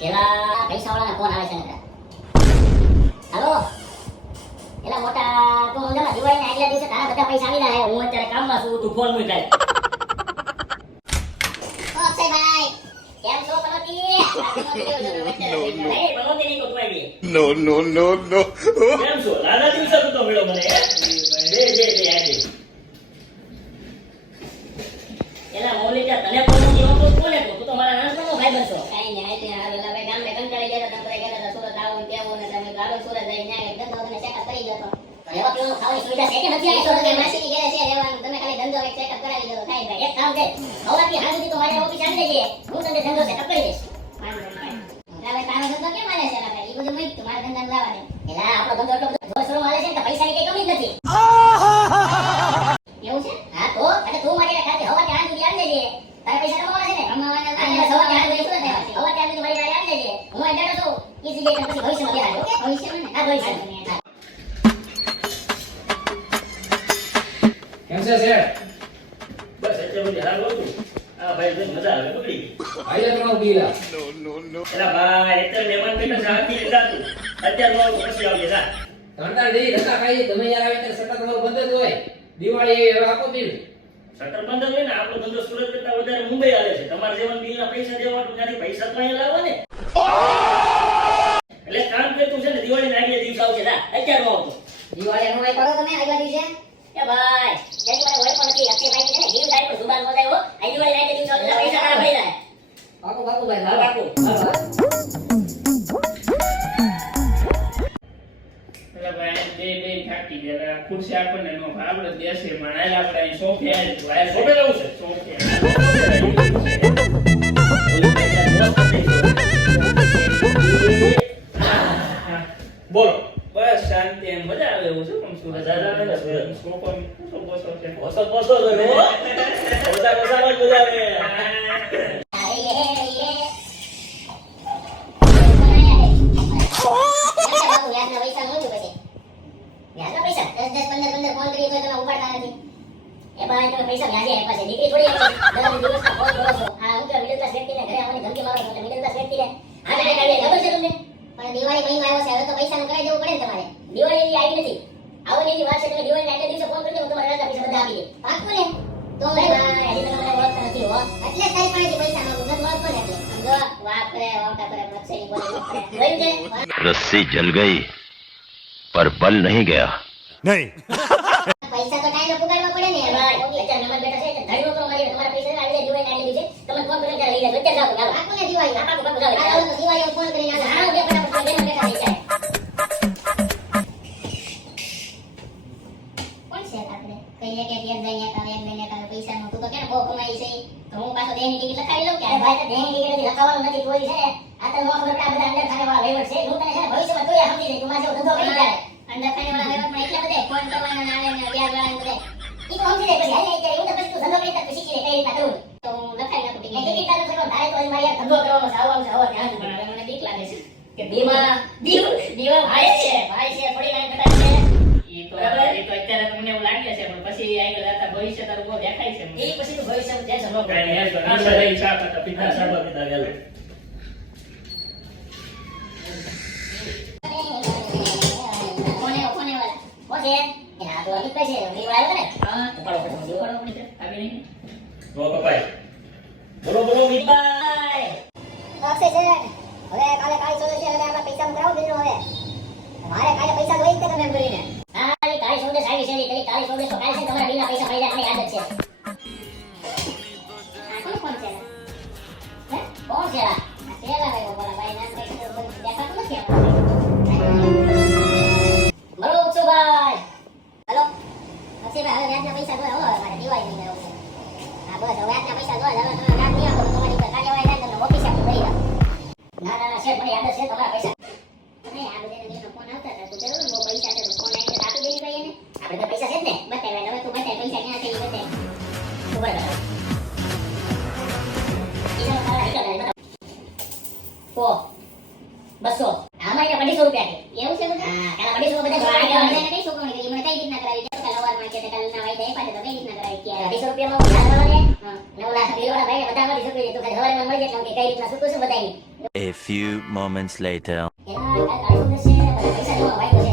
પેલા પૈસાવાળાનો ફોન આવે છે ને. હાલો એલા મોટા તું મજામાં? દિવાળીના આગલા દિવસે તારા બધા પૈસા આવી રહ્યા. હું અત્યારે કામમાં છું, તું ફોન મૂક કાઈ. ઓ અક્ષયભાઈ કેમ છો પનોતી? પનોતી નહીં કોતવાઈ. No, no, no, no. કેમ છો? લાલા દિવસે તો મળ્યો મને. બે આજે. એલા મૌલિકા તને પનોતી નો કોને તું? તું તો મારા નાનપણનો ભાઈ બનશો. કાઈ નહીં આઈ ત્યાં હાલ હવે ગામને કંટાળી ગયા હતા. તમે ગયા હતા સુરત આવું કેવું ને તમે ગાડો સુરત જઈને ન્યા ધંધો તમે ચેકઅપ કરી ગયો તો. રેવા પીવાનું ખાવાની સુવિધા છે કે નથી? આ તો તમે માસીની ઘરે છે રહેવાનું. તમે ખાલી ધંધો એક ચેકઅપ કરાવી દો થાય ભાઈ. એક કામ છે હવાથી હાલ સુધી તો મારી ઓફિસ આવી જજે. હું તમને ધંધો ચેકઅપ કરી દઈશ. હવે તારો ધંધો કેમ હાલે છે એલા ભાઈ? એ બધું મૂક, મારા ધંધાને લાવવા દે. એલા આપણો ધંધો એટલો બધો જોર શરૂ હાલે છે કે પૈસાની કઈ કમી જ નથી. એવું છે? હા તો એટલે તું મારી ખાતે હવાથી હાલ સુધી આવી જજે. તારા પૈસા કમાવાના છે ને? કમાવાના નથી. સવારથી હાલ સુધી શું થાય? હવાથી હાલ સુધી મારી ગાડી આવી જજે. હું અહીં બેઠો છું. ઈઝી ગેટ પછી ભવિષ્યમાં બેહાડજો. ઓકે? ભવિષ્યમાં ને? હા ભવિષ્યમાં. કેમ છે શેઠ? બસ એટલે બધી હાલ હોતું. આ ભાઈ જો મજા આવે બગડી. આઈ જા તમારું બીલા. No, no, no. એલા ભાઈ એટલે મહેમાન બેઠા છે આખી રાત. અત્યારે નો પછી આવજે જા. કંટાળ દઈ ધક્કા ખાઈ તમે યાર આવે ત્યારે સટ્ટા તમારું બંધ જ હોય. દિવાળી એવી હવે આપો બિલ. શટર બંધ જ હોય ને. આપણો ધંધો સુરત કરતા વધારે મુંબઈ હાલે છે. તમારે જેવા બિલના પૈસા દેવાનું ત્યાંથી પૈસા તો અહીંયા લાવવા ને. એટલે કામ કરતું છે ને દિવાળી ના આગલા દિવસ આવજે જા. અત્યારે નો આવતો. દિવાળી નો હોય કરો તમે આગલા દિવસે? એ ભાઈ જેની મને હોય પણ નથી. અક્ષયભાઈ છે ને જીવ જાય પણ જુબાન નો જાય હો. આ દિવાળી ના દિવસે આવજો પૈસા તારા ભાઈ જાય. બાપુ બાપુ ભાઈ હા બાપુ. એટલે ભાઈ બે થાકી ગયા. ખુરશી આપણને નો આપણે દેશે પણ આયલા આપણે અહીં સોફે આવી તો આયલા સોફે લેવું છે? સોફે બોલો. બસ શાંતિ એમ મજા આવે એવું છે પણ શું મજા આવે ને સુરત. સોફા બોસો છે ઓસો પોસો તો રે. ઓસા પોસા માં મજા આવે. દિવાળી મહિનો આવ્યો છે હવે તો પૈસાનું કરાવી દેવું પડે ને તમારે. દિવાળી આવી નથી. આવવાની એની વાત છે. તમે દિવાળી આગલા દિવસે ફોન કરજો હું તમારા રાજા પૈસા બધા આપી દે. પાક્કું ને? તો ભાઈ હજી તમે મને ઓળખતા નથી હો. એટલે જ તારી પાસેથી પૈસા માંગુ. નથી ઓળખતો ને એટલે. સમજો વાત કરે વાંકા કરે મચ્છરી બોલે જોઈ છે. रस्सी जल गई पर बल नहीं गया नहीं. પૈસા તો ટાઈમે પુગાડવા પડે ને ભાઈ. અત્યારે મહેમાન બેઠા છે એટલે ધડીનો કરો મારી તમારા પૈસા આવી જાય દિવાળી આગલા દિવસે. તમે ફોન કરીને ત્યારે લઈ જાવ. અત્યારે જાવ ચાલો. પાક્કું ને દિવાળી? હા પાક્કું જાવ. ચાલો તો દિવાળી ફોન કરીને આવો. હા બે ફટાફટ બેન બેઠા થઈ જાય. કોણ છે આપણે? કઈ એક એક યાદ જાય એક મહિને કાલે પૈસાનું તું તો કેને બહુ કમાઈ છે. તો હું પાછો દેહની ટિકિટ લખાવી લઉં કે અરે ભાઈ તો દેહની ટિકિટ લખાવવાનું નથી કોઈ છે. આ તો નો ખબર આ બધા અંદર ખાને વાળા વહીવટ છે. હું તને છે ને ભવિષ્યમાં જોયા સમજી જાય તું મારો ધંધો કરી જાય. અંદર ખાને વાળા વહીવટમાં એટલા બધે ફોન કરવાના ને આવે ને વ્યાજ વાળા ને બધે. ઈ તો સમજી જાય પછી હાલે અત્યારે હું તો પછી તું ધંધો કરી તક શીખી લે કઈ રીતના કરવું. તો હું લખાવી નાખું ટિકિટ. ટિકિટ ચાલુ કરો તારે તો મારી યાર ધંધો કરવાનો છે આવવાનું છે હવે ધ્યાન પણ હવે મને બીક લાગે છે કે દીવા ભાઈ છે થોડી લાઈન કટાઈ છે. એ તો અત્યારે તમને એવું લાગે છે પણ પછી આગળ જતા ભવિષ્ય તારું બહુ દેખાય છે એ પછી તો ભવિષ્યમાં ટેન્શન નો કાંઈ નહીં, પડે. આ બધા હિસાબ હતા. પિતા સાબા પિતા ગયેલા. કોને વાળા? કોણ છે? એના તો અમિત ભાઈ છે. દીવા આવ્યો ને? હા ઉપાડો પછી દીવા. બરોબર છે આવી નહીં નો કપાય. બોલો બોલો મીઠાઈ. અક્ષય છે હવે કાલે કાળી સોદે છે હવે આપણા પૈસાનું કરાવો બીજું હવે મારે કાલે પૈસા જોઈ જ તમે એમ કરીને. હા એ કાળી સોદે આવી છે પેલી કાળી સોદે તો કાલે છે તમારા બીના પૈસા મળી જાય મને યાદ જ છે. આ કોણ છે? હે કોણ છે? આ પેલા ભાઈ બોલા ભાઈ નામ કઈ દેખાતું નથી બોલો ઉત્સુભાઈ. હેલો અક્ષયભાઈ હવે વ્યાજના પૈસા જોયા હો મારે દિવાળી નહીં ગયો. હા બસ હવે વ્યાજના પૈસા જોયા હવે તમે વ્યાજ નહીં આપો તો તમારી ઉપર કાર્યવાહી થાય તમને ઓફિસે આપણે ભરી દો. ના શેઠ મને યાદ જ છે તમારા પૈસા. અરે આ બધાને જેનો ફોન આવતા હતા તો જરૂર બહુ પૈસા છે તો ફોન આવી તો આપી દેવી ભાઈ એને. આપણે તો પૈસા છે જ ને બતાવ્યા હવે તું બતાય પૈસા ક્યાં છે એ બતાય. તું બતાવ. એનો તારા હિસાબ બતાવ. કો 200 આમાં એને 250 રૂપિયા કે એવું છે બધું. હા કાલા 250 બધા જોડા બધાને કઈ સોકવણી કરી મને કઈ રીતના કરાવી છે કાલ સવારમાં કે કાલના વાયદા આપ્યા છે તો કઈ રીતના કરાવી કે 250 રૂપિયામાં યાદ આવવાને. હા 9 લાખ લીવાળા ભાઈને બધા 250 રૂપિયા તો ખાલી સવારે મને મળી જાય કે કઈ રીતના શું બતાવી A few moments later. એના કાલ કાઢવું છે ને બધા પૈસા જમા વાગ્યો છે